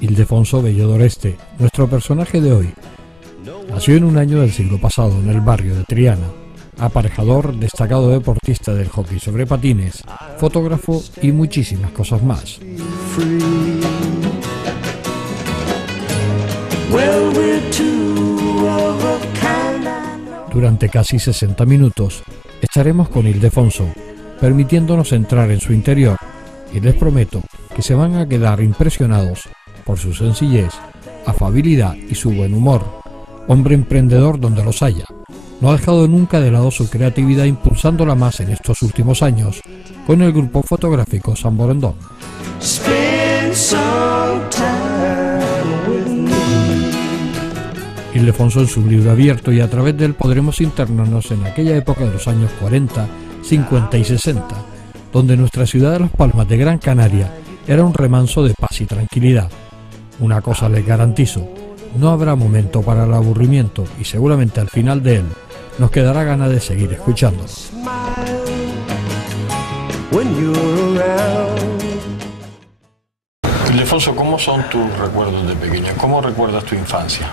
Ildefonso Bello d'Oreste, nuestro personaje de hoy, nació en un año del siglo pasado en el barrio de Triana, aparejador, destacado deportista del hockey sobre patines, fotógrafo y muchísimas cosas más. Durante casi 60 minutos estaremos con Ildefonso, permitiéndonos entrar en su interior, y les prometo que se van a quedar impresionados por su sencillez, afabilidad y su buen humor. Hombre emprendedor donde los haya. No ha dejado nunca de lado su creatividad, impulsándola más en estos últimos años con el grupo fotográfico San Borondón. Ildefonso, en su libro abierto, y a través de él podremos internarnos en aquella época de los años 40, 50 y 60, donde nuestra ciudad de Las Palmas de Gran Canaria era un remanso de paz y tranquilidad. Una cosa les garantizo: no habrá momento para el aburrimiento, y seguramente al final de él nos quedará ganas de seguir escuchándolo. Ildefonso, ¿cómo son tus recuerdos de pequeño? ¿Cómo recuerdas tu infancia?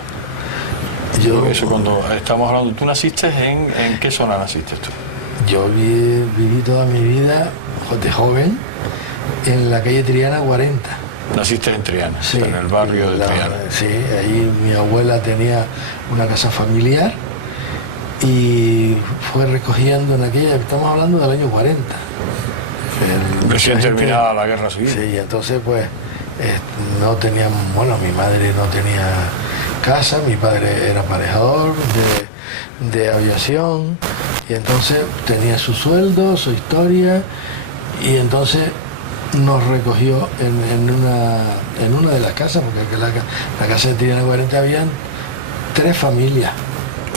Eso, cuando estamos hablando, ¿tú naciste en qué zona naciste tú? Yo viví toda mi vida de joven en la calle Triana 40. Naciste en Triana, sí, en el barrio de Triana. Sí, ahí mi abuela tenía una casa familiar y fue recogiendo en aquella, estamos hablando del año 40. Recién terminada la guerra civil. Sí, entonces pues no teníamos, bueno, mi madre no tenía casa, mi padre era aparejador de aviación, y entonces tenía su sueldo, su historia, y entonces nos recogió en una de las casas, porque la casa de Triana 40 habían 3 familias.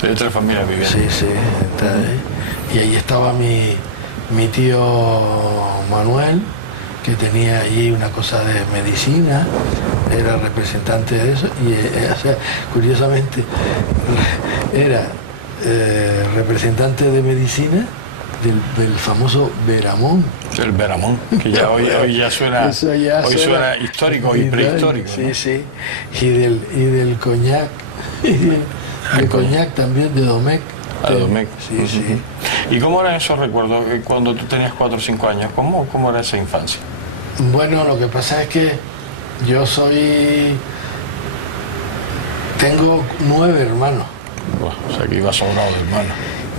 Sí, 3 familias viviendo. Sí, y ahí estaba mi tío Manuel, que tenía allí una cosa de medicina, era representante de eso, y o sea, curiosamente era representante de medicina del famoso Veramón. El Veramón, que ya hoy ya suena, suena histórico y prehistórico. Sí, ¿no? sí, y del coñac, de coñac también, de Domecq. Domecq. Sí, sí. ¿Y cómo eran esos recuerdos cuando tú tenías 4 o 5 años? ¿Cómo era esa infancia? Bueno, lo que pasa es que yo tengo 9 hermanos. Bueno, o sea que iba sobrado de hermanos.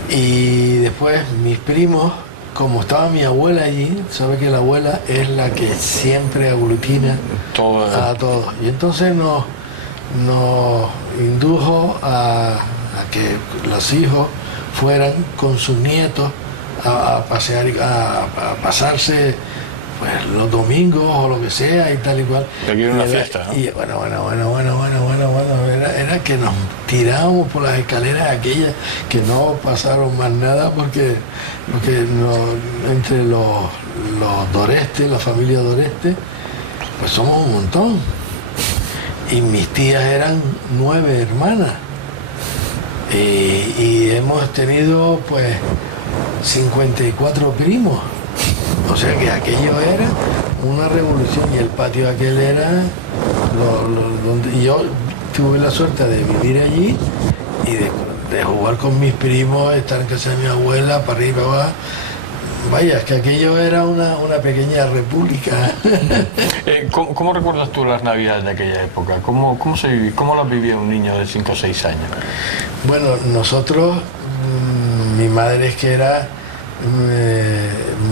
Y después mis primos, como estaba mi abuela allí, sabe que la abuela es la que siempre aglutina a todos. Y entonces nos indujo a que los hijos fueran con sus nietos a pasear, a pasarse pues los domingos o lo que sea y tal y cual. Aquí era una fiesta, ¿no? Y bueno, era que nos tirábamos por las escaleras aquellas, que no pasaron más nada porque entre los Doreste, la familia Doreste, pues somos un montón. Y mis tías eran 9 hermanas. Y hemos tenido pues 54 primos. O sea que aquello era una revolución, y el patio aquel era donde yo tuve la suerte de vivir allí y de jugar con mis primos, estar en casa de mi abuela, para arriba, para abajo. Vaya, es que aquello era una pequeña república. ¿Cómo recuerdas tú las Navidades de aquella época? ¿Cómo las vivía un niño de 5 o 6 años? Bueno, nosotros, mi madre es que era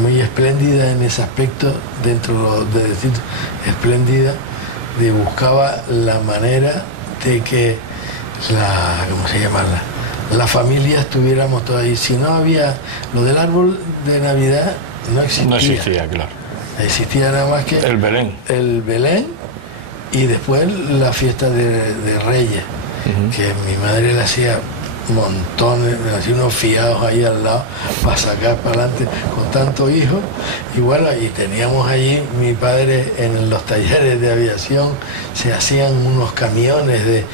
muy espléndida en ese aspecto, dentro de decir espléndida, buscaba la manera de que la familia estuviéramos todos ahí. Si no había lo del árbol de Navidad, no existía. No existía, claro. Existía nada más que el Belén y después la fiesta de Reyes, que mi madre le hacía montones, hacía unos fiados ahí al lado para sacar para adelante con tantos hijos. Y bueno, y teníamos allí, mi padre en los talleres de aviación se hacían unos camiones de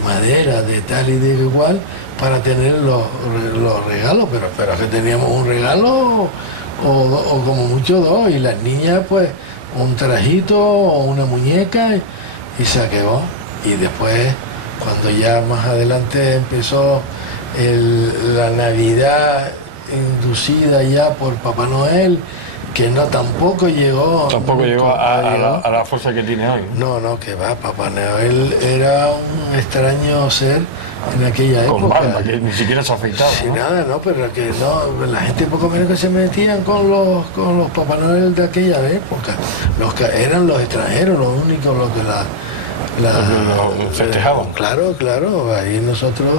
madera, de tal y de igual, para tener los regalos, pero que teníamos un regalo o como mucho 2, y las niñas pues un trajito o una muñeca y se acabó. Y después, cuando ya más adelante empezó la Navidad inducida ya por Papá Noel, que no tampoco llegó. Tampoco llegó a la fuerza que tiene hoy. No, que va, Papá Noel era un extraño ser en aquella época. Con barba, que ni siquiera se afeitaba. Sí, ¿no? nada, no, pero que no, la gente poco menos que se metían con los Papá Noel de aquella época. Los que eran los extranjeros, los únicos, los que lo festejaban. Claro, ahí nosotros,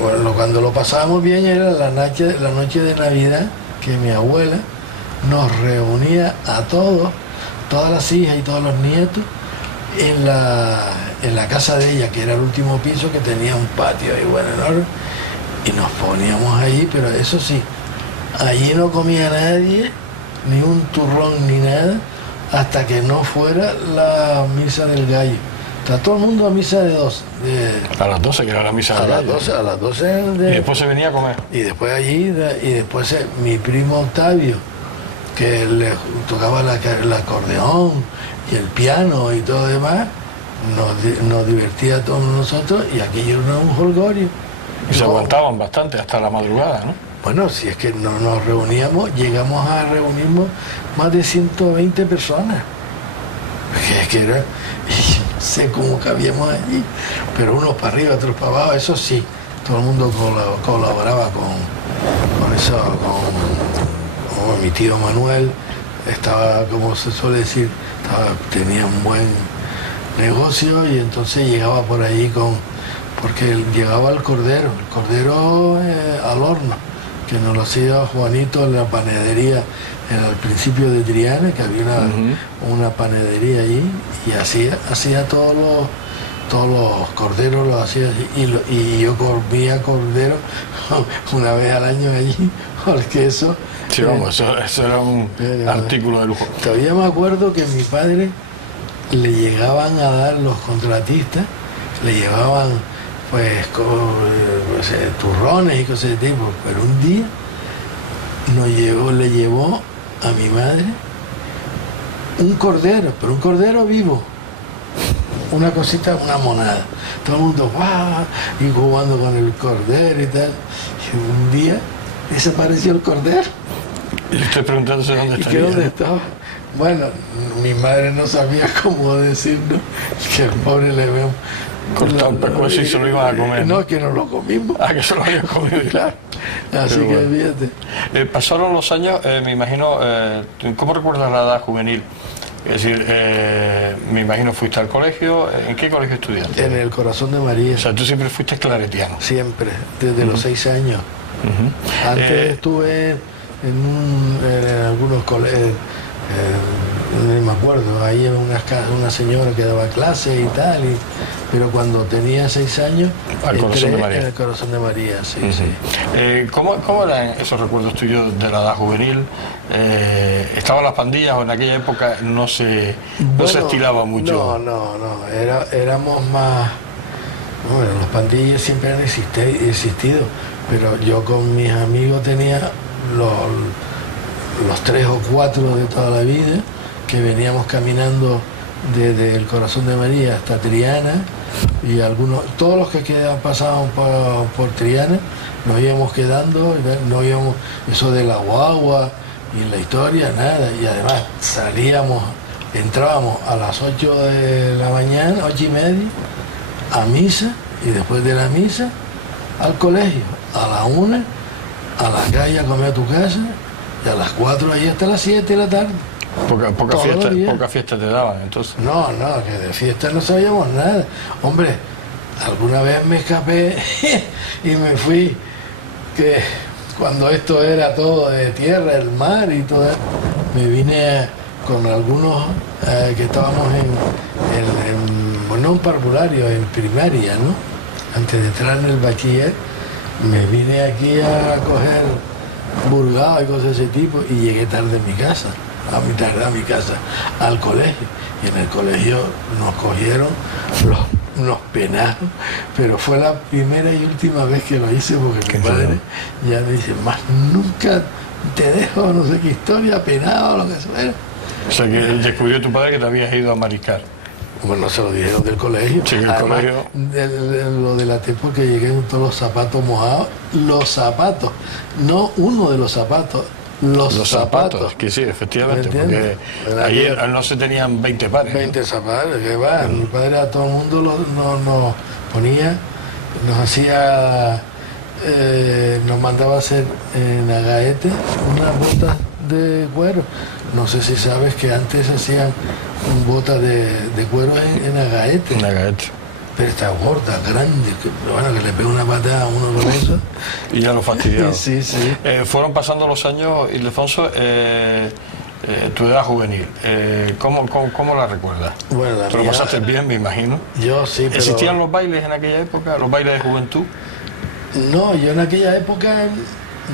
bueno, cuando lo pasábamos bien era la noche de Navidad, que mi abuela nos reunía a todos, todas las hijas y todos los nietos, en la casa de ella, que era el último piso, que tenía un patio ahí bueno enorme, y nos poníamos ahí, pero eso sí, allí no comía nadie, ni un turrón ni nada, hasta que no fuera la misa del gallo. Está todo el mundo a misa de 12. A las 12, que era la misa del gallo. A las 12 Y después se venía a comer. Y después allí, y después mi primo Octavio, que le tocaba el acordeón y el piano y todo demás, nos divertía a todos nosotros, y aquello era un jolgorio. Y se aguantaban bastante hasta la madrugada, ¿no? Bueno, si es que no nos reuníamos, llegamos a reunirnos más de 120 personas. Que era, y no sé cómo cabíamos allí, pero unos para arriba, otros para abajo, eso sí, todo el mundo colaboraba con eso, con mi tío Manuel, estaba, como se suele decir, tenía un buen negocio, y entonces llegaba por allí porque llegaba el cordero al horno, que nos lo hacía Juanito en la panadería, al principio de Triana, que había una panadería allí, y hacía todos los corderos, los hacía así, y yo comía cordero una vez al año allí, porque eso... Sí, vamos, eso era un artículo de lujo. Todavía me acuerdo que mi padre le llegaban a dar los contratistas, le llevaban pues turrones y cosas de tipo, pero un día le llevó a mi madre un cordero, pero un cordero vivo, una cosita, una monada. Todo el mundo ¡guau! Y jugando con el cordero y tal. Y un día desapareció el cordero. Y estoy preguntándose dónde estaría. ¿Y dónde estaba? Bueno, mi madre no sabía cómo decirnos que el pobre le veo cortado un pescuezo y se lo iban a comer. No, que no lo comimos. Ah, que se lo habían comido, claro. Así pero que bueno. Fíjate. Pasaron los años, me imagino, ¿cómo recuerdas la edad juvenil? Es decir, me imagino fuiste al colegio. ¿En qué colegio estudiaste? En el Corazón de María. O sea, tú siempre fuiste claretiano. Siempre, desde los 6 años. Antes estuve en algunos colegios, no me acuerdo, ahí en una señora que daba clases y tal, pero cuando tenía 6 años entré en el Corazón de María, sí. ¿Cómo eran esos recuerdos tuyos de la edad juvenil? ¿Estaban las pandillas o en aquella época no se estilaba mucho? No, éramos más... Bueno, las pandillas siempre han existido, pero yo con mis amigos tenía los 3 o 4 de toda la vida, que veníamos caminando desde el Corazón de María hasta Triana, y todos los que pasaban por Triana, nos íbamos quedando, no íbamos eso de la guagua y la historia, nada, y además entrábamos a las 8 de la mañana, 8:30, a misa, y después de la misa al colegio, a la 1 a la calle a comer a tu casa, y a las 4 ahí hasta las 7 de la tarde. Poca fiesta te daban, entonces. No, que de fiesta no sabíamos nada. Hombre, alguna vez me escapé y me fui, que cuando esto era todo de tierra, el mar y todo, me vine con algunos que estábamos no en parvulario, en primaria, ¿no? Antes de entrar en el bachiller, me vine aquí a coger burgado y cosas de ese tipo, y llegué tarde a mi casa, al colegio. Y en el colegio nos cogieron, nos penaron, pero fue la primera y última vez que lo hice, porque mi padre ya me dice, más nunca te dejo, no sé qué historia, penado o lo que sea. O sea, que descubrió tu padre que te habías ido a mariscar. Bueno, se lo dijeron del colegio. Sí, del Además, colegio. Lo delaté porque llegué con todos los zapatos mojados. Los zapatos, no uno de los zapatos, los zapatos. Que sí, efectivamente, ¿Me porque ayer no se tenían 20 pares. 20 zapatos, que va. Mi padre a todo el mundo nos ponía, nos hacía, nos mandaba a hacer en Agaete unas botas de cuero. No sé si sabes que antes hacían botas de cuero en Agaete. En Agaete. Pero está gorda, grande, bueno, que le pega una patada a uno con eso. Y ya lo fastidiado. Sí, sí. Fueron pasando los años, Ildefonso, tu edad juvenil. ¿Cómo la recuerdas? Bueno, la ¿Te lo mía- pasaste bien, me imagino? Yo sí, pero... ¿Existían los bailes en aquella época? ¿Los bailes de juventud? No, yo en aquella época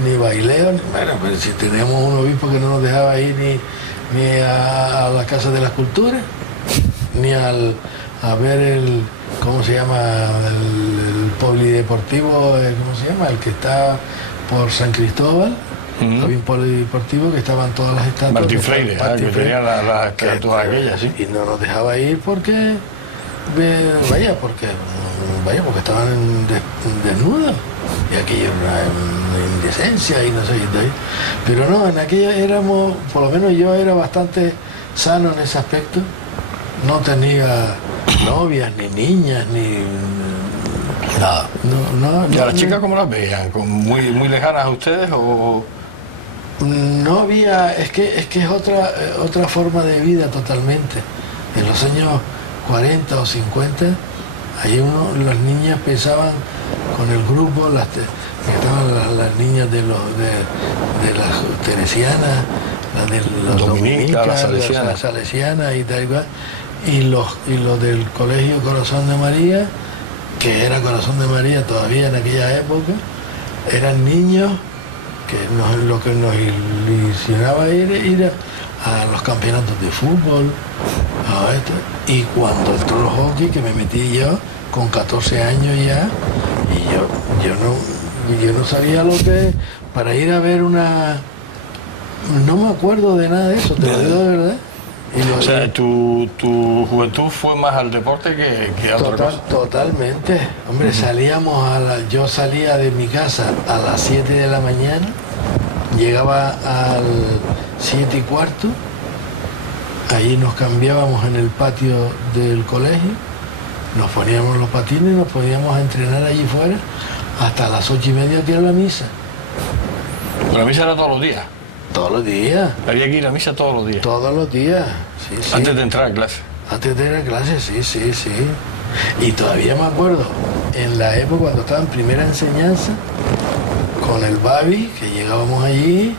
ni baileo, bueno, pero si teníamos un obispo que no nos dejaba ir ni a la Casa de las Culturas, ni a ver el, ¿cómo se llama? El polideportivo, ¿cómo se llama? El que está por San Cristóbal. Ujú. Había un polideportivo que estaban todas las estatuas. Martín que Freire, estaban- que tenía las que- estatuas aquellas, sí. Y no nos dejaba ir porque, vaya, porque estaban desnudos. Y aquello era una indecencia y no sé qué. Pero no, en aquella éramos, por lo menos yo era bastante sano en ese aspecto. No tenía novias, ni niñas, ni... Nada. No, ¿Y a las no, chicas cómo las veían? ¿Muy lejanas a ustedes o...? no había, es que es otra forma de vida totalmente. En los años 40 o 50, ahí las niñas pensaban con el grupo, estaban las niñas de las teresianas, las de los Dominicas, las salesianas. las salesianas y tal y cual, y los del Colegio Corazón de María, que era Corazón de María todavía en aquella época, eran niños que lo que nos ilusionaba ir a los campeonatos de fútbol, a esto. Y cuando entró el hockey, que me metí yo con 14 años ya, y yo no sabía lo que, para ir a ver no me acuerdo de nada de eso, te lo digo de verdad. O sea, tu juventud fue más al deporte que a otra cosa. Totalmente. Hombre, yo salía de mi casa a las 7 de la mañana, llegaba al 7:15, allí nos cambiábamos en el patio del colegio, nos poníamos los patines y nos poníamos a entrenar allí fuera hasta las 8:30 que era la misa. Pero la misa era todos los días. Todos los días. Había que ir a misa todos los días. Todos los días, sí, sí. Antes de entrar a clase. Antes de ir a clase, sí, sí, sí. Y todavía me acuerdo, en la época cuando estaba en primera enseñanza, con el Babi, que llegábamos allí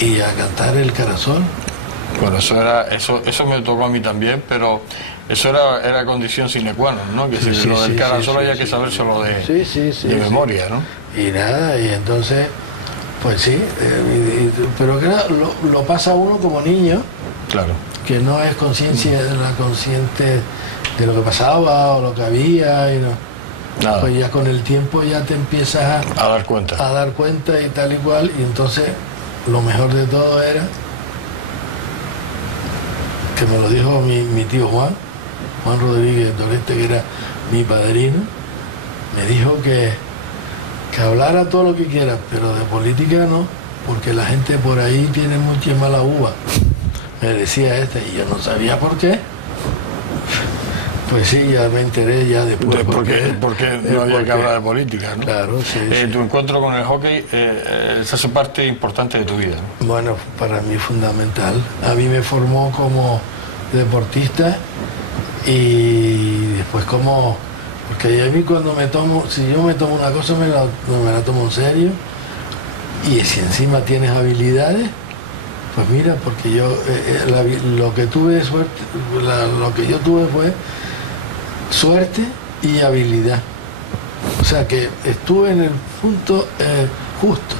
y a cantar el Carasol. Bueno, eso me tocó a mí también, pero eso era condición sine qua non, ¿no? Que Sí, si sí, lo del sí, Carasol sí, había sí, que sí, sabérselo sí, sí, sí, de sí. memoria, ¿no? Y nada, y entonces, pues sí, pero que lo pasa uno como niño, Claro. que no es consciente de lo que pasaba o lo que había, y no. Nada. Pues ya con el tiempo ya te empiezas A dar cuenta. a dar cuenta y tal y cual, y entonces lo mejor de todo era que me lo dijo mi tío Juan Rodríguez Doreste, que era mi padrino, me dijo que hablara todo lo que quiera, pero de política no, porque la gente por ahí tiene mucha mala uva. Me decía y yo no sabía por qué. Pues sí, ya me enteré ya después. Porque no había que hablar de política, ¿no? Claro, sí, sí. Tu encuentro con el hockey esa hace parte importante de tu vida, ¿no? Bueno, para mí fundamental. A mí me formó como deportista y después porque a mí si yo me tomo una cosa me la tomo en serio, y si encima tienes habilidades, pues mira, porque yo lo que tuve suerte, lo que yo tuve fue suerte y habilidad. O sea que estuve en el punto justo.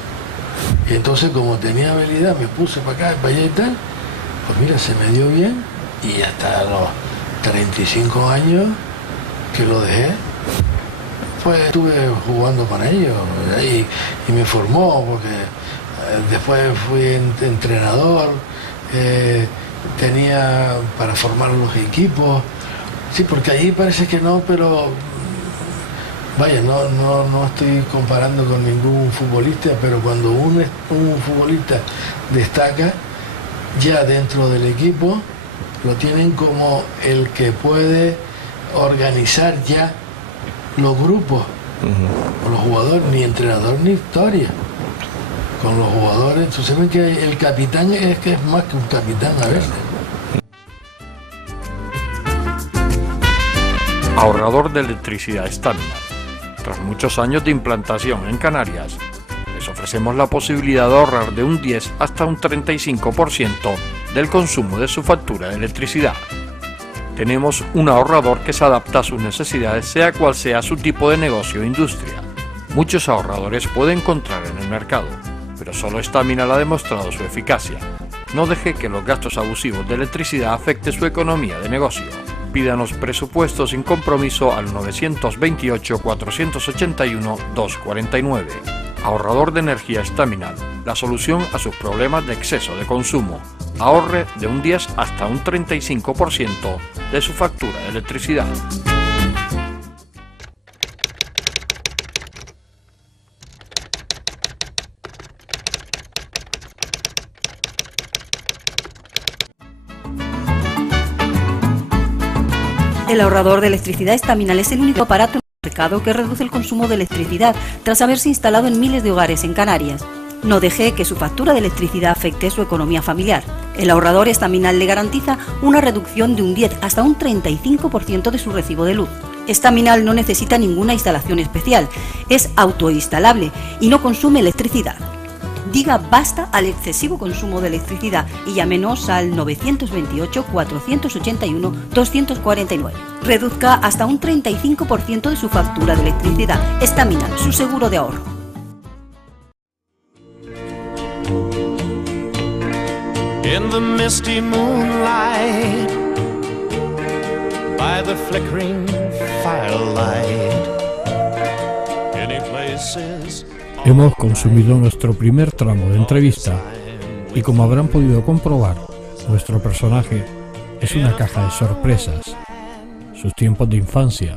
Y entonces como tenía habilidad me puse para acá, para allá y tal, pues mira, se me dio bien, y hasta los 35 años que lo dejé, pues estuve jugando con ellos y me formó, porque después fui entrenador tenía para formar los equipos. Sí, porque ahí parece que no, pero vaya, no estoy comparando con ningún futbolista, pero cuando un futbolista destaca, ya dentro del equipo lo tienen como el que puede organizar ya los grupos, con los jugadores, ni entrenador ni historia, con los jugadores. Entonces ven que el capitán es más que un capitán a veces. Ahorrador de electricidad Staminar. Tras muchos años de implantación en Canarias, les ofrecemos la posibilidad de ahorrar de un 10 hasta un 35% del consumo de su factura de electricidad. Tenemos un ahorrador que se adapta a sus necesidades, sea cual sea su tipo de negocio o industria. Muchos ahorradores puede encontrar en el mercado, pero solo Staminar ha demostrado su eficacia. No deje que los gastos abusivos de electricidad afecte su economía de negocio. Pídanos presupuesto sin compromiso al 921-481-249. Ahorrador de energía Staminar, la solución a sus problemas de exceso de consumo. Ahorre de un 10 hasta un 35% de su factura de electricidad. El ahorrador de electricidad Staminar es el único aparato en el mercado que reduce el consumo de electricidad tras haberse instalado en miles de hogares en Canarias. No deje que su factura de electricidad afecte su economía familiar. El ahorrador Staminar le garantiza una reducción de un 10 hasta un 35% de su recibo de luz. Staminar no necesita ninguna instalación especial, es autoinstalable y no consume electricidad. Diga basta al excesivo consumo de electricidad y llámenos al 928-481-249. Reduzca hasta un 35% de su factura de electricidad. Staminar, su seguro de ahorro. In the misty moonlight, by the flickering firelight, any places. Hemos consumido nuestro primer tramo de entrevista y, como habrán podido comprobar, nuestro personaje es una caja de sorpresas. Sus tiempos de infancia,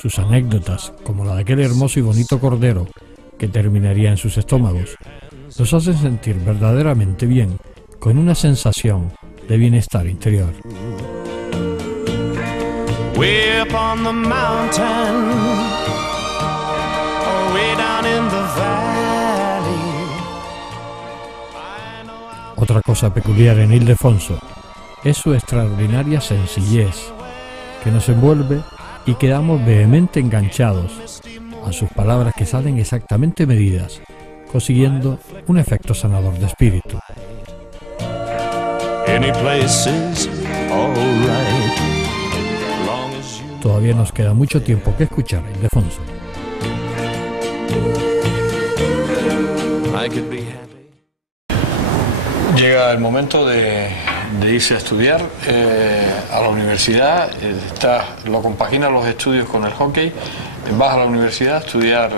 sus anécdotas, como la de aquel hermoso y bonito cordero que terminaría en sus estómagos, nos hacen sentir verdaderamente bien, con una sensación de bienestar interior. Way up on the mountain, way down in the valley. Otra cosa peculiar en Ildefonso es su extraordinaria sencillez, que nos envuelve y quedamos vehemente enganchados a sus palabras que salen exactamente medidas, consiguiendo un efecto sanador de espíritu. Any place is all right. Todavía nos queda mucho tiempo que escuchar a Ildefonso. Llega el momento de irse a estudiar a la universidad. Lo compagina los estudios con el hockey. Vas a la universidad a estudiar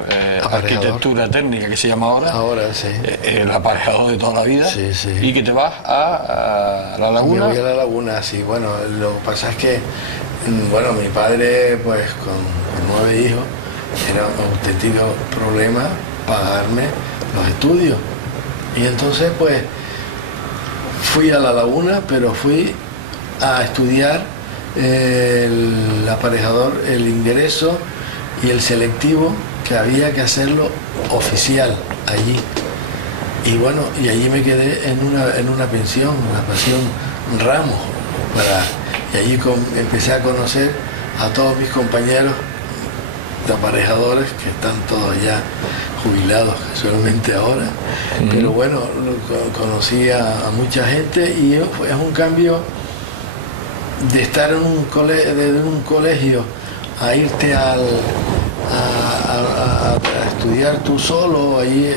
arquitectura técnica, que se llama ahora. Ahora, sí. El aparejador de toda la vida. Sí, sí. Y que te vas a La Laguna. Me voy a La Laguna, sí. Bueno, lo que pasa es que, bueno, mi padre, pues con 9 hijos, era un auténtico problema pagarme los estudios. Y entonces, pues, fui a La Laguna, pero fui a estudiar el aparejador, el ingreso y el selectivo, que había que hacerlo oficial allí. Y bueno, y allí me quedé en una pensión, la pensión Ramos, y allí empecé a conocer a todos mis compañeros de aparejadores, que están todos ya jubilados, solamente ahora. Pero bueno, conocí a mucha gente y es un cambio de estar en un colegio a irte a estudiar tú solo. Ahí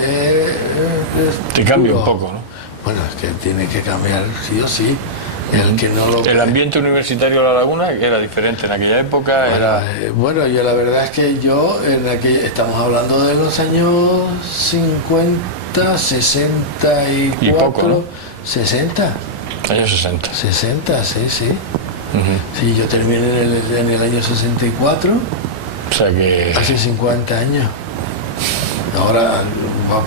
te cambia un poco, ¿no? Bueno, es que tiene que cambiar sí o sí. El ambiente universitario de La Laguna, que era diferente en aquella época. Bueno, yo la verdad es que estamos hablando de los años 50, 64, y poco, ¿no? 60. Años 60. 60, sí, sí. Ujú. Sí, yo terminé en el año 64, O sea que... hace 50 años. Ahora va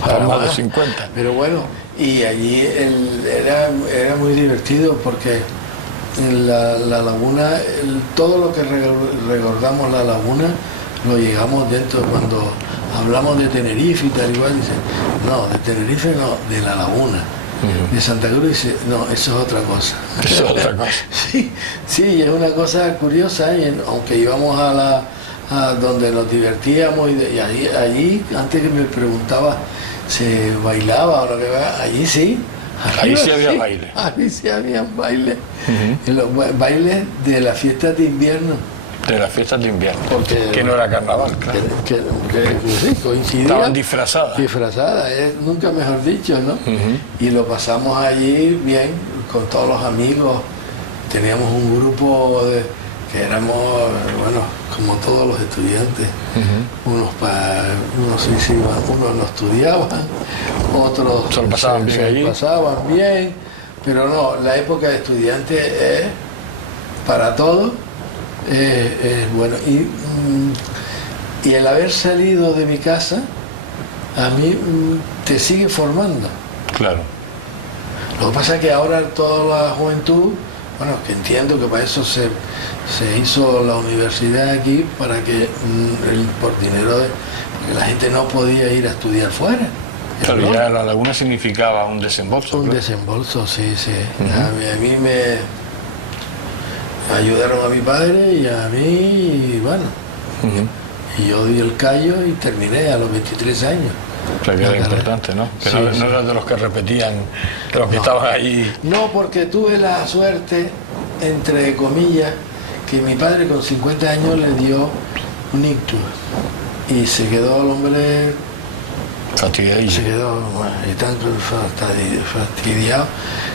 Para más de 50. Pero bueno, y allí era muy divertido porque la laguna, todo lo que recordamos la laguna, lo llegamos dentro cuando hablamos de Tenerife y tal igual, dice, no, de Tenerife no, de la laguna. De Santa Cruz dice, no, eso es otra cosa. Eso es otra cosa. Sí, sí, es una cosa curiosa, y aunque íbamos a donde nos divertíamos y allí, antes que me preguntaba, ¿se bailaba o lo que va? Allí sí. Ahí sí había baile. Ahí sí había baile. Y los bailes de las fiestas de invierno. De las fiestas de invierno. Porque, que no era carnaval, claro. Que sí, coincidía. Estaban disfrazadas. Disfrazadas, nunca mejor dicho, ¿no? Y lo pasamos allí bien, con todos los amigos. Teníamos un grupo que éramos, bueno, como todos los estudiantes. Unos no estudiaban, otros se lo pasaban bien allí. Pasaban bien, pero no, la época de estudiante es para todos. Bueno, y el haber salido de mi casa a mí te sigue formando. Claro. Lo que pasa es que ahora toda la juventud, bueno, que entiendo que para eso se hizo la universidad aquí, para que por dinero porque la gente no podía ir a estudiar fuera. Claro, ya la laguna significaba un desembolso. Un desembolso, sí, sí. A mí me ayudaron a mi padre y a mí, y bueno, y yo di el callo y terminé a los 23 años. Claro que era importante, ¿no? Que sí, no eran de los que repetían, de los que estaban ahí. No, porque tuve la suerte, entre comillas, que mi padre con 50 años le dio un ictus y se quedó el hombre fastidiado. Se quedó tan fastidiado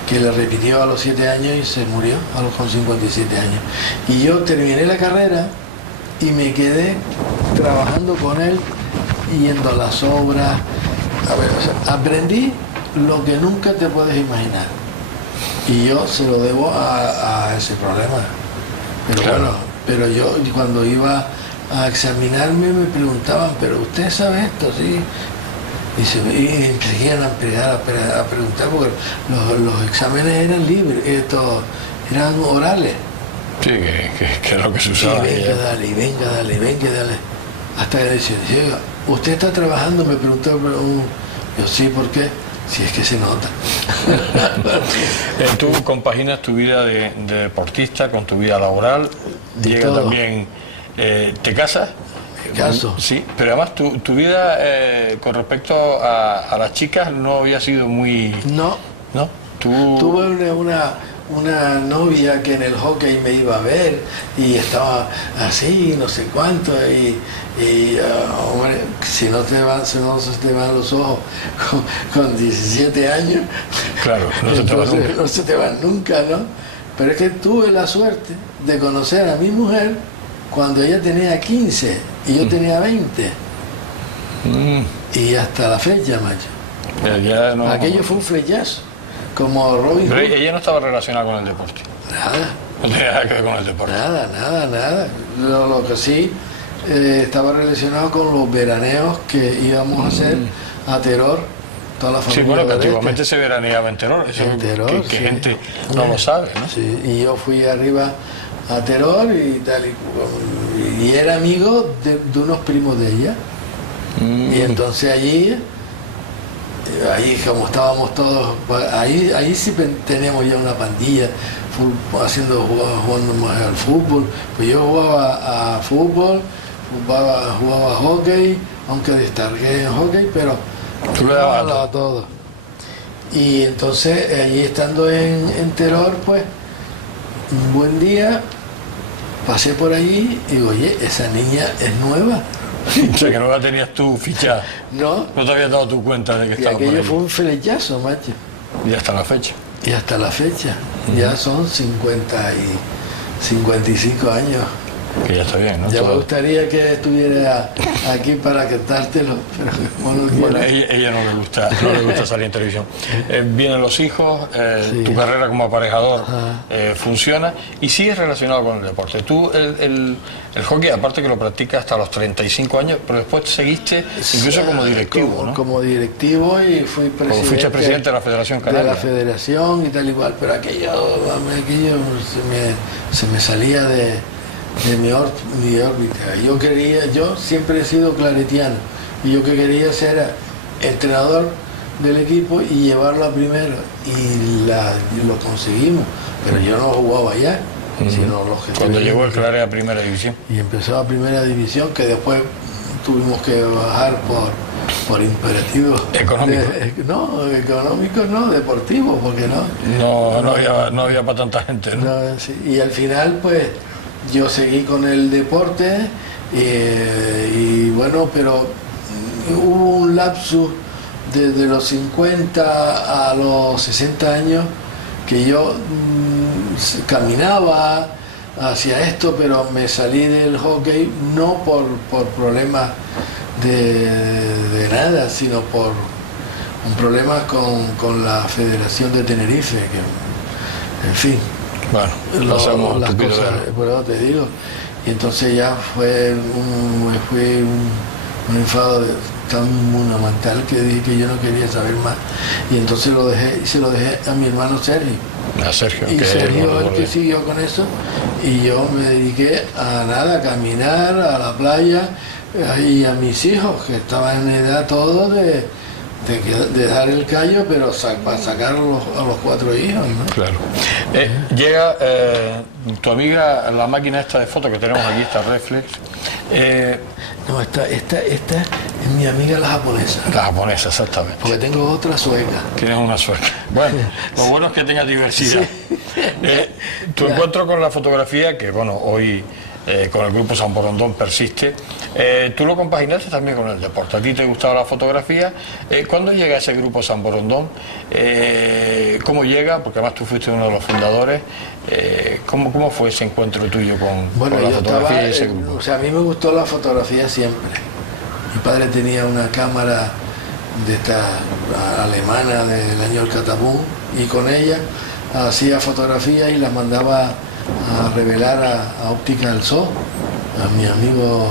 que le repitió a los 7 años y se murió con 57 años. Y yo terminé la carrera y me quedé trabajando con él, yendo a las obras. A ver, o sea, aprendí lo que nunca te puedes imaginar. Y yo se lo debo a ese problema. Pero claro. Bueno, pero yo cuando iba a examinarme me preguntaban, ¿pero usted sabe esto? Sí. Y enseguida a preguntar porque los exámenes eran libres, eran orales. Sí, que es lo que se usaba. Y venga, dale. Hasta que decía, ¿usted está trabajando? Me preguntó. Yo, sí, ¿por qué? Si es que se nota. Tú compaginas tu vida de deportista con tu vida laboral. Llega también, ¿te casas? Caso. Sí, pero además tu vida con respecto a las chicas no había sido muy... No. Tuve una novia que en el hockey me iba a ver y estaba así, no sé cuánto, hombre, si no se te van los ojos con 17 años, claro, no se te van nunca, ¿no? Pero es que tuve la suerte de conocer a mi mujer cuando ella tenía 15 y yo tenía 20. Y hasta la fecha, macho. No... Aquello fue un flechazo. Como Robin Hood. Pero ella no estaba relacionada con el deporte. Nada. No tenía nada que ver con el deporte. Nada. Lo que sí estaba relacionado con los veraneos que íbamos a hacer a Teror, toda la familia. Sí, bueno, que antiguamente se veraneaba en Teror. Eso en Teror, que sí. Gente no lo sabe, ¿no? Sí, y yo fui arriba a Teror y tal, y era amigo de unos primos de ella. Y entonces allí como estábamos todos, ahí sí tenemos ya una pandilla jugando al fútbol. Pues yo jugaba a fútbol, jugaba a hockey, aunque destargué en hockey, pero tú le dabas a todo. Y entonces allí estando en Teror, pues un buen día pasé por allí y digo, oye, esa niña es nueva. O sea, que no la tenías tú fichada. No. No te habías dado tu cuenta de que estaba por ahí. Aquello fue un flechazo, macho. Y hasta la fecha. Ya son 55 años Que ya está bien, ¿no? Ya me Todo. gustaría que estuviera aquí para cantártelo, pero como no Bueno, quiero. ella no le gusta salir en televisión. Vienen los hijos, Sí. tu carrera como aparejador Ajá. funciona y sigues relacionado con el deporte. Tú el hockey, aparte que lo practicas hasta los 35 años, pero después seguiste incluso como directivo, ¿no? Como directivo y fui presidente. Como fuiste presidente de la Federación De Canaria. la federación y tal igual, pero aquello se me salía de mi órbita. Yo siempre he sido claretiano y yo que quería ser era entrenador del equipo y llevarlo a primero y lo conseguimos, pero yo no jugaba allá, sino los que Cuando estuvieron- llegó el Claret a Primera División. y empezó a primera división, que después tuvimos que bajar por imperativos Económico. económicos no, deportivos, porque No había para tanta gente, ¿no? no, sí. Y al final pues yo seguí con el deporte y bueno, pero hubo un lapsus desde los 50 a los 60 años que yo caminaba hacia esto, pero me salí del hockey no por problemas de nada, sino por un problema con la Federación de Tenerife, que en fin, Bueno, pasamos las tupido cosas, de- por eso te digo. Y entonces ya fue un enfado tan monumental que dije que yo no quería saber más. Y entonces lo dejé y se lo dejé a mi hermano Sergio. a Sergio. Y que Sergio lo el que recordé. siguió con eso, y yo me dediqué a nada, a caminar, a la playa, y a mis hijos, que estaban en edad todo de dar el callo, pero para sacar a los 4 hijos, ¿no? Claro. Llega tu amiga, la máquina esta de fotos que tenemos aquí, esta Reflex, No, esta es mi amiga la japonesa, la japonesa, exactamente. porque tengo otra sueca. Tienes una suerte. Bueno, lo bueno es que tengas diversidad. Tu encuentro con la fotografía, que bueno, hoy con el grupo San Borondón persiste, tú lo compaginaste también con el deporte. A ti te gustaba la fotografía. ¿Cuándo llega ese grupo San Borondón? ¿Cómo llega? Porque además tú fuiste uno de los fundadores. ¿Cómo fue ese encuentro tuyo con la Yo fotografía estaba, y ese grupo? o sea, a mí me gustó la fotografía siempre. Mi padre tenía una cámara de esta alemana del año del Catapum y con ella hacía fotografías y las mandaba a revelar a Óptica Alsó, a mi amigo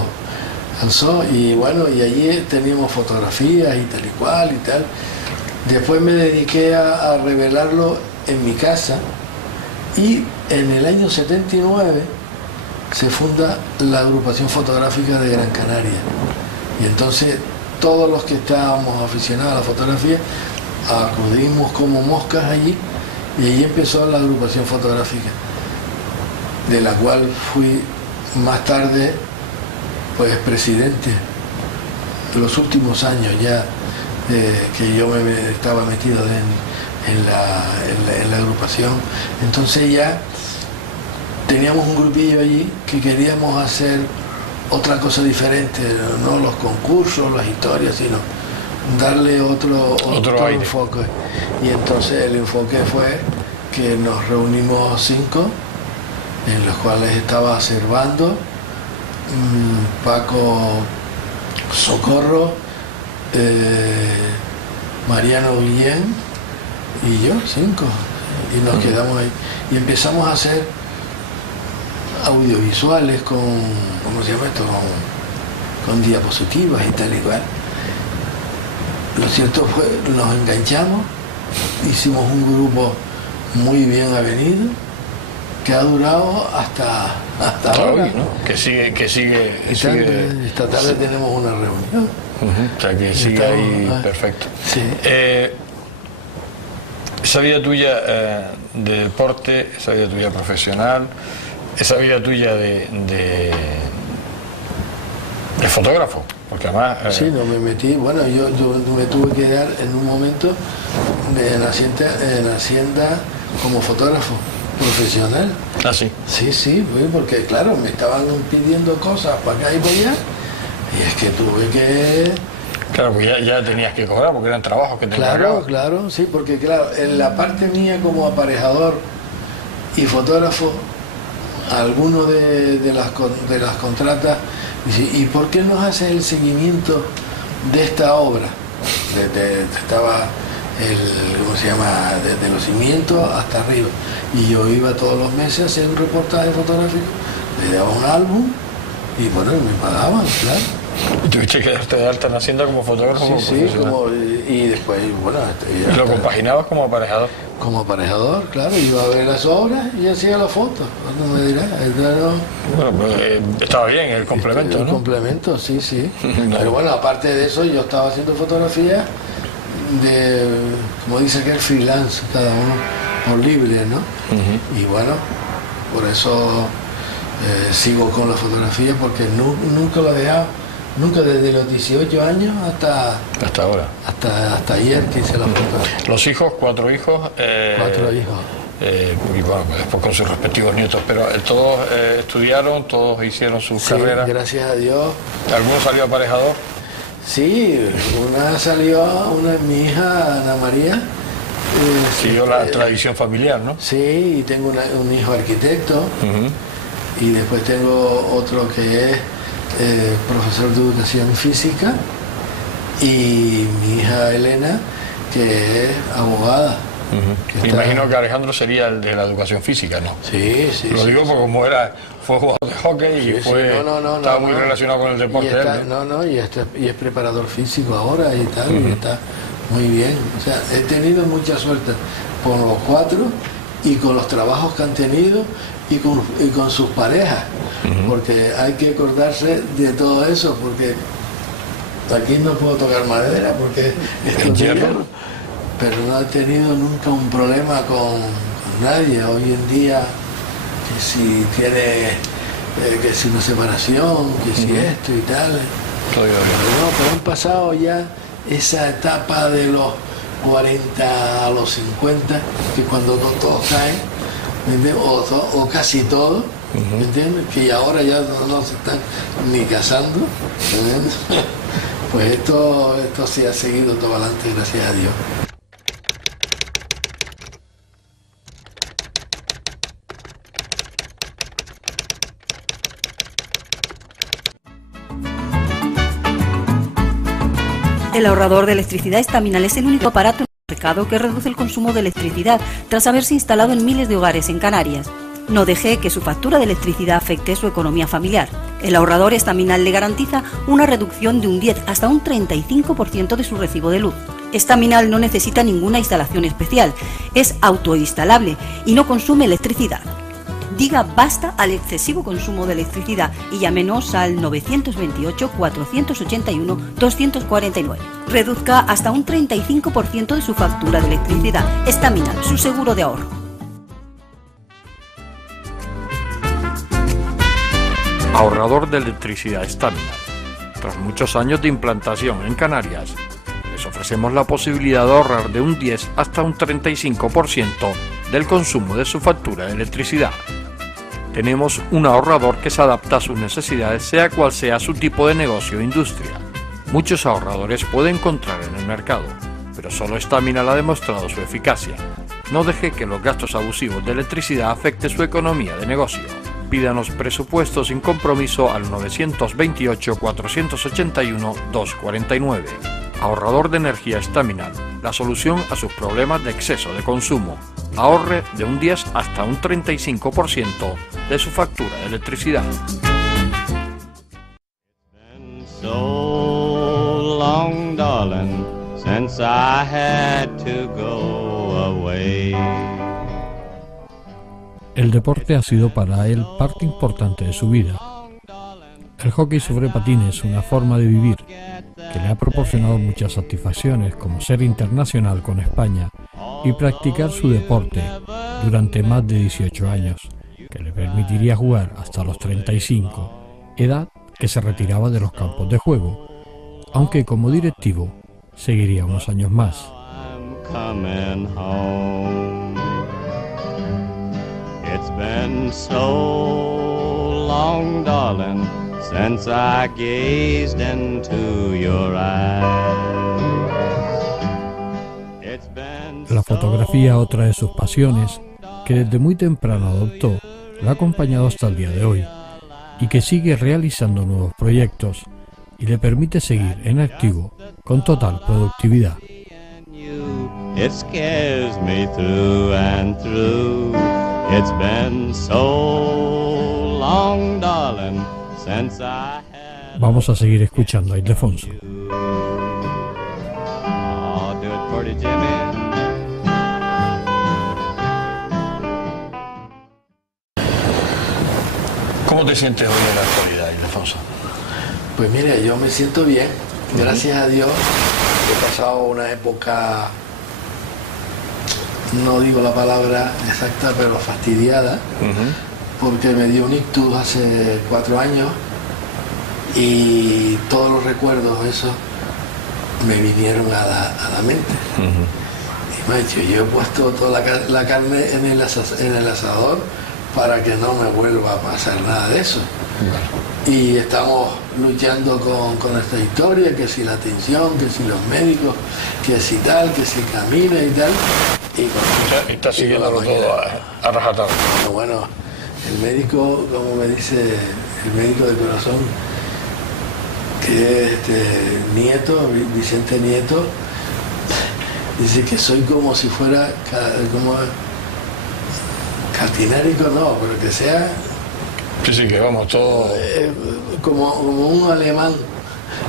Alsó, y bueno, y allí teníamos fotografías y tal y cual y tal. Después me dediqué a revelarlo en mi casa y en el año 79 se funda la agrupación fotográfica de Gran Canaria. Y entonces todos los que estábamos aficionados a la fotografía acudimos como moscas allí y allí empezó la agrupación fotográfica, de la cual fui más tarde pues presidente los últimos años ya que yo me estaba metido en la agrupación. Entonces ya teníamos un grupillo allí que queríamos hacer otra cosa diferente, no los concursos, las historias, sino darle otro aire. enfoque. Y entonces el enfoque fue que nos reunimos 5, en los cuales estaba Servando, Paco Socorro, Mariano Guillén y yo, 5. Y nos quedamos ahí. Y empezamos a hacer audiovisuales con, ¿cómo se llama esto? Con diapositivas y tal y cual. Lo cierto fue, nos enganchamos, hicimos un grupo muy bien avenido, que ha durado hasta ahora. Hoy, ¿no? Que sigue. Esta tarde tenemos una reunión. O sea, que sigue ahí perfecto. Sí. Esa vida tuya de deporte, esa vida tuya profesional, esa vida tuya de fotógrafo, porque además... Sí, no me metí, bueno, yo me tuve que dar en un momento en Hacienda como fotógrafo profesional. Ah, sí. Sí, porque claro, me estaban pidiendo cosas para acá y para allá, y es que tuve que... Claro, pues ya tenías que cobrar porque eran trabajos que te encargaban. Claro, sí, porque claro, en la parte mía como aparejador y fotógrafo alguno de las contratas dice, ¿y por qué no haces el seguimiento de esta obra? Estaba ¿cómo se llama? Desde los cimientos hasta arriba. Y yo iba todos los meses a hacer un reportaje fotográfico, le daba un álbum y bueno, me pagaban, claro. ¿Y tuviste que darte de alta en Hacienda como fotógrafo? Sí, y después, bueno... ¿Y lo compaginabas como aparejador? Como aparejador, claro, iba a ver las obras y hacía la foto. No me dirás, claro. Bueno, pues estaba bien el complemento, ¿no? El complemento, sí, sí. Pero bueno, aparte de eso, yo estaba haciendo fotografías de, como dice aquel, freelance, cada uno por libre, ¿no? Y bueno, por eso sigo con la fotografía, porque nunca lo he dejado. Nunca, desde los 18 años hasta ahora. Hasta ayer que hice la foto. Los hijos, 4 hijos. 4 hijos. Y bueno, después con sus respectivos nietos, pero todos estudiaron, todos hicieron sus carreras. Gracias a Dios. ¿Alguno salió aparejador? Sí, mi hija Ana María. Siguió la tradición familiar, ¿no? Sí, y tengo un hijo arquitecto. Y después tengo otro que es profesor de educación física, y mi hija Elena, que es abogada. Imagino que Alejandro sería el de la educación física, ¿no? Sí. Lo digo porque como fue jugador de hockey y estaba muy relacionado con el deporte. Y es preparador físico ahora y tal, y está muy bien. O sea, he tenido mucha suerte con los 4 y con los trabajos que han tenido y con sus parejas, porque hay que acordarse de todo eso, porque aquí no puedo tocar madera porque esto es hierro, pero no he tenido nunca un problema con nadie. Hoy en día, que si tiene que si una separación, que si esto y tal, pero han pasado ya esa etapa de los 40 a los 50, que cuando no todos caen, o casi todos, ¿me entiendes? Que ahora ya no se están ni casando, ¿entiendes? Pues esto se ha seguido todo adelante, gracias a Dios. El ahorrador de electricidad Estaminal es el único aparato en el mercado que reduce el consumo de electricidad tras haberse instalado en miles de hogares en Canarias. No deje que su factura de electricidad afecte su economía familiar. El ahorrador Estaminal le garantiza una reducción de un 10 hasta un 35% de su recibo de luz. Estaminal no necesita ninguna instalación especial, es autoinstalable y no consume electricidad. Diga basta al excesivo consumo de electricidad y llámenos al 928-481-249. Reduzca hasta un 35% de su factura de electricidad. Estaminal, su seguro de ahorro. Ahorrador de electricidad Estaminal. Tras muchos años de implantación en Canarias, les ofrecemos la posibilidad de ahorrar de un 10 hasta un 35% del consumo de su factura de electricidad. Tenemos un ahorrador que se adapta a sus necesidades, sea cual sea su tipo de negocio o industria. Muchos ahorradores puede encontrar en el mercado, pero solo Estaminal ha demostrado su eficacia. No deje que los gastos abusivos de electricidad afecten su economía de negocio. Pídanos presupuesto sin compromiso al 928-481-249. Ahorrador de energía Estaminal, la solución a sus problemas de exceso de consumo. Ahorre de un 10 hasta un 35% de su factura de electricidad. So long, darling, since I had to go away. El deporte ha sido para él parte importante de su vida. El hockey sobre patines, una forma de vivir que le ha proporcionado muchas satisfacciones, como ser internacional con España y practicar su deporte durante más de 18 años, que le permitiría jugar hasta los 35, edad que se retiraba de los campos de juego, aunque como directivo seguiría unos años más. It's been so long, darling, since I gazed into your eyes. It's been La fotografía, otra de sus pasiones, que desde muy temprano adoptó, la ha acompañado hasta el día de hoy y que sigue realizando nuevos proyectos y le permite seguir en activo con total productividad. It scares me through and through. It's been so long, darling, since I had. Vamos a seguir escuchando a Ildefonso. I'll do it for you, Jimmy. ¿Cómo te sientes hoy en la actualidad, Ildefonso? Pues mire, yo me siento bien, gracias a Dios. He pasado una época, no digo la palabra exacta, pero fastidiada, porque me dio un ictus hace 4 años y todos los recuerdos esos me vinieron a la mente. Y me ha dicho, yo he puesto toda la carne en el asador para que no me vuelva a pasar nada de eso. Y estamos luchando con esta historia, que si la atención, que si los médicos, que si tal, que si camina y tal. Y está siguiéndolo todo a rajatabla. Bueno, el médico, como me dice el médico de corazón, que es Nieto, Vicente Nieto, dice que soy como si fuera, como catinérico, no, pero que sea... Sí, que vamos, todo... como un alemán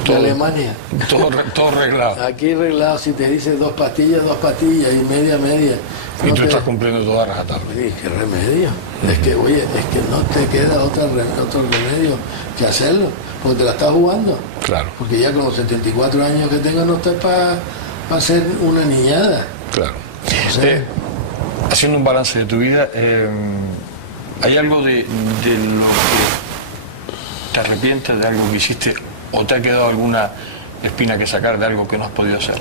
de Alemania. Todo arreglado. Aquí arreglado, si te dice 2 pastillas, 2 pastillas y media. Y tú estás cumpliendo toda rajatabla. Oye, ¿qué remedio? Es que no te queda otro remedio que hacerlo, porque te la estás jugando. Claro. Porque ya con los 74 años que tengo no estás para ser una niñada. Claro. O sea, haciendo un balance de tu vida, ¿hay algo de lo que te arrepientes, de algo que hiciste, o te ha quedado alguna espina que sacar de algo que no has podido hacer?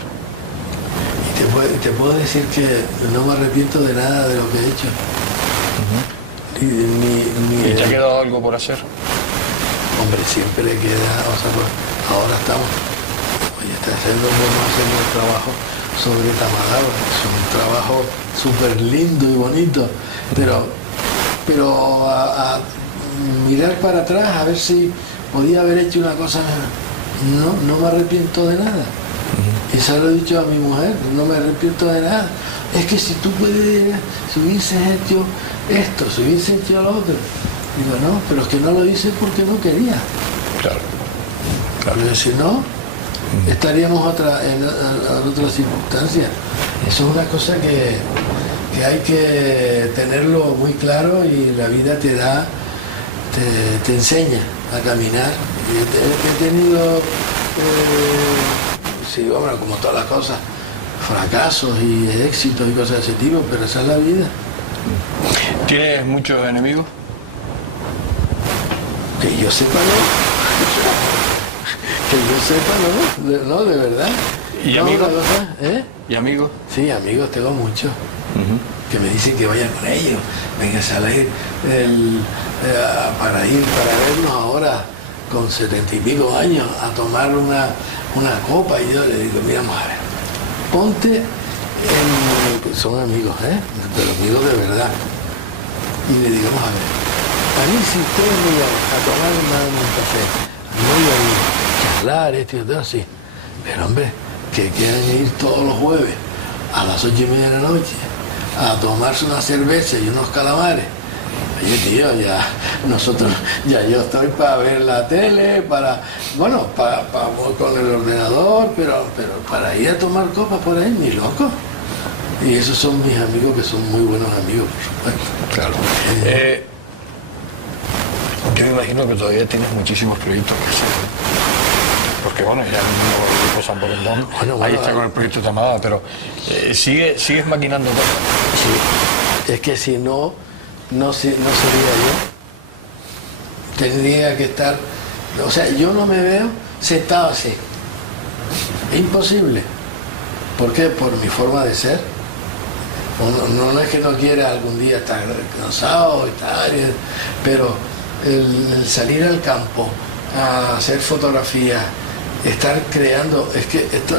Y te puedo decir que no me arrepiento de nada de lo que he hecho. ¿Y te ha quedado algo por hacer? Hombre, siempre queda, pues, ahora estamos haciendo un trabajo sobre Tamadaba. Es un trabajo súper lindo y bonito, pero a mirar para atrás a ver si podía haber hecho una cosa mejor. No me arrepiento de nada. Y se lo he dicho a mi mujer, no me arrepiento de nada. Es que si tú puedes, si hubieses hecho esto, si hubieses hecho lo otro. Digo, no, pero es que no lo hice porque no quería. Claro. Pero si no, estaríamos en otra circunstancia. Eso es una cosa que hay que tenerlo muy claro, y la vida te enseña a caminar. He tenido, sí, hombre, como todas las cosas, fracasos y éxitos y cosas de ese tipo, pero esa es la vida. ¿Tienes muchos enemigos? Que yo sepa, no. Que yo sepa, no, de verdad. ¿Y no, amigos? ¿Y amigos? Sí, amigos tengo muchos. Que me dicen que vaya con ellos, venga a salir para vernos ahora con 70 y pico años a tomar una copa, y yo le digo, mira, madre, ponte son amigos, pero amigos de verdad. Y le digo, vamos a ver, a mí si ustedes me llaman a tomar un café, no voy a ir a charlar, esto y otro, así, pero hombre, que quieren ir todos los jueves a las 8:30 de la noche a tomarse una cerveza y unos calamares. Oye, tío, yo estoy para ver la tele, con el ordenador, pero para ir a tomar copas por ahí, ni loco. Y esos son mis amigos, que son muy buenos amigos, por supuesto. Claro. Yo me imagino que todavía tienes muchísimos proyectos que hacer. Porque bueno, ya el grupo San Borondón, ahí está con el proyecto Tamadaba, pero sigues maquinando cosas. Sí, es que si no sería yo. Tendría que estar, o sea, yo no me veo sentado así. Es imposible. ¿Por qué? Por mi forma de ser. No es que no quiera algún día estar cansado, pero el salir al campo a hacer fotografías, estar creando, es que esto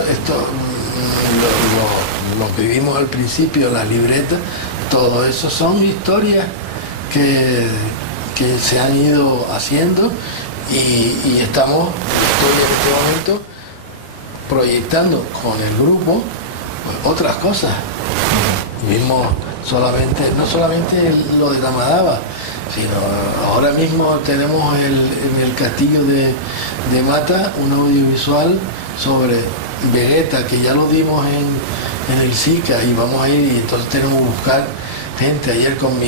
lo que vimos al principio, las libretas, todo eso son historias que se han ido haciendo y estoy en este momento proyectando con el grupo pues, otras cosas. Mismo no solamente lo de Tamadaba, sino ahora mismo tenemos en el castillo de Mata un audiovisual sobre Vegeta, que ya lo dimos en el SICA, y vamos a ir, y entonces tenemos que buscar gente. Ayer con mi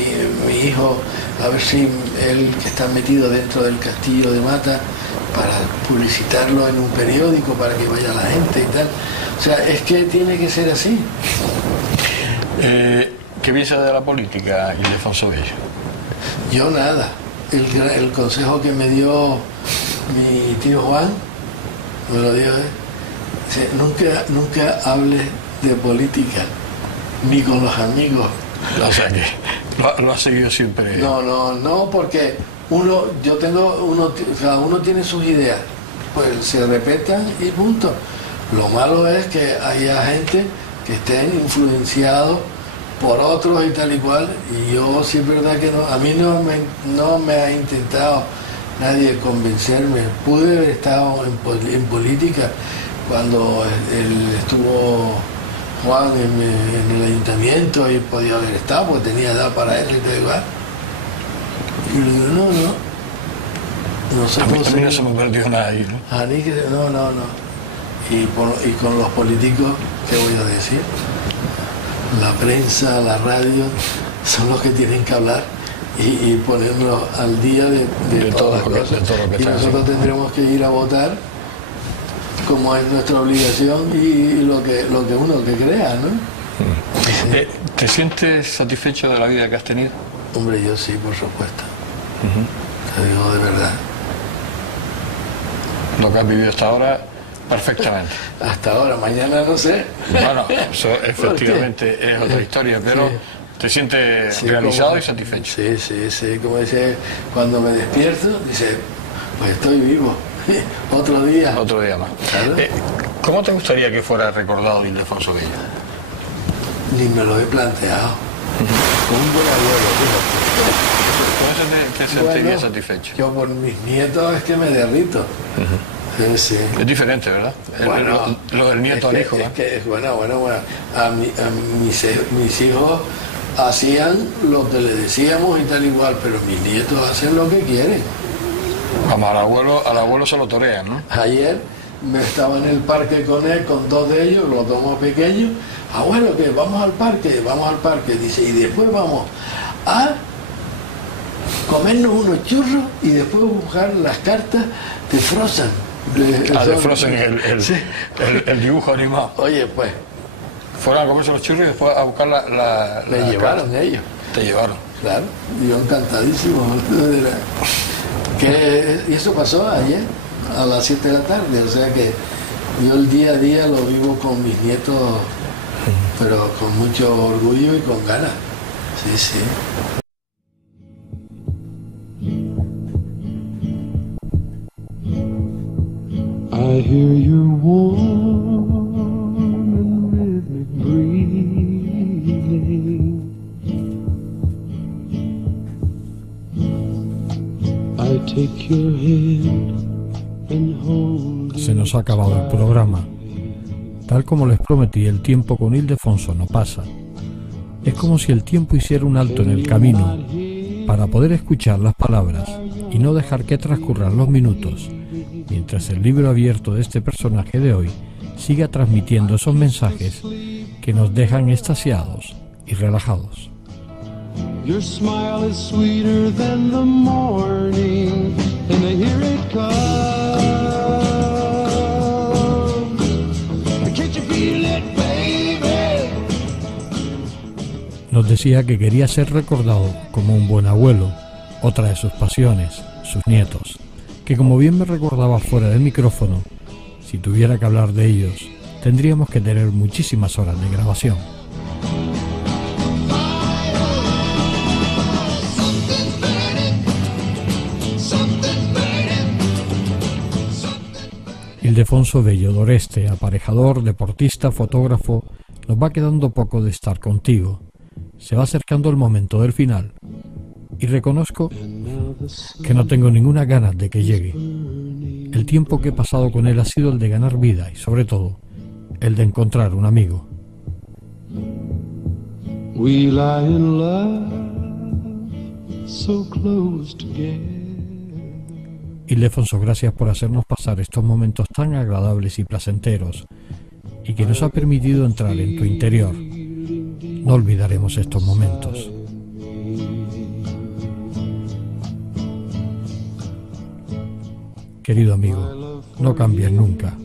hijo, a ver si él, que está metido dentro del castillo de Mata, para publicitarlo en un periódico, para que vaya la gente y tal. O sea, es que tiene que ser así. ¿Qué piensa de la política, Ildefonso Bello? Yo nada. El consejo que me dio mi tío Juan, me lo dio, dice, nunca hables de política, ni con los amigos. O sea que lo ha seguido siempre. No, porque cada uno tiene sus ideas, pues se respetan y punto. Lo malo es que haya gente que estén influenciados por otros y tal y cual, y yo sí es verdad que no, a mí no me ha intentado nadie convencerme. Pude haber estado en política cuando él estuvo Juan en el ayuntamiento, y podía haber estado porque tenía edad para eso y tal igual. Y le digo, no sé cómo a mí no se me perdió nada ahí, ¿no? No. Y con los políticos, ¿qué voy a decir? La prensa, la radio, son los que tienen que hablar y ponernos al día de todas las cosas. Y nosotros tendremos que ir a votar, como es nuestra obligación, y lo que uno que crea, ¿no? Sí. ¿Te sientes satisfecho de la vida que has tenido? Hombre, yo sí, por supuesto. Te digo de verdad. Lo que has vivido hasta ahora, perfectamente. Hasta ahora, mañana no sé. Bueno, eso efectivamente es otra historia, pero sí. ¿Te sientes realizado y satisfecho? Sí, como dice, cuando me despierto, dice, pues estoy vivo. Otro día más. ¿Claro? ¿Cómo te gustaría que fuera recordado Ildefonso Bello? Ni me lo he planteado. Como un buen abuelo. ¿Cómo te sentirías satifecho? Yo por mis nietos es que me derrito. Sí. Es diferente, ¿verdad? Bueno, lo del nieto al hijo. Bueno. Mis hijos hacían lo que le decíamos y tal igual, pero mis nietos hacen lo que quieren. Vamos, al abuelo se lo torean, ¿no? Ayer me estaba en el parque con él, con dos de ellos, los dos más pequeños. Abuelo, que vamos al parque, dice, y después vamos a comernos unos churros y después buscar las cartas de Frozen. De Frozen, el dibujo animado. Oye, pues. Fueron a comerse los churros y después a buscar Me llevaron ellos. Te llevaron. Claro, yo encantadísimo. Y eso pasó ayer, a las 7 de la tarde, o sea que yo el día a día lo vivo con mis nietos, pero con mucho orgullo y con ganas. Sí. I hear your warm and rhythmic breathing. I take your hand and hold. Se nos ha acabado el programa. Tal como les prometí, el tiempo con Ildefonso no pasa. Es como si el tiempo hiciera un alto en el camino para poder escuchar las palabras y no dejar que transcurran los minutos, mientras el libro abierto de este personaje de hoy siga transmitiendo esos mensajes que nos dejan extasiados y relajados. Your smile is sweeter than the morning, and I hear it come. Can't you feel it, baby? Nos decía que quería ser recordado como un buen abuelo, otra de sus pasiones, sus nietos, que como bien me recordaba fuera del micrófono, si tuviera que hablar de ellos, tendríamos que tener muchísimas horas de grabación. Ildefonso Bello Doreste, aparejador, deportista, fotógrafo, nos va quedando poco de estar contigo. Se va acercando el momento del final Y reconozco que no tengo ninguna ganas de que llegue. El tiempo que he pasado con él ha sido el de ganar vida y, sobre todo, el de encontrar un amigo. We lie in love, so close together. Ildefonso, gracias por hacernos pasar estos momentos tan agradables y placenteros y que nos ha permitido entrar en tu interior. No olvidaremos estos momentos. Querido amigo, no cambies nunca.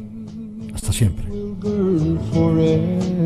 Hasta siempre. Will burn forever.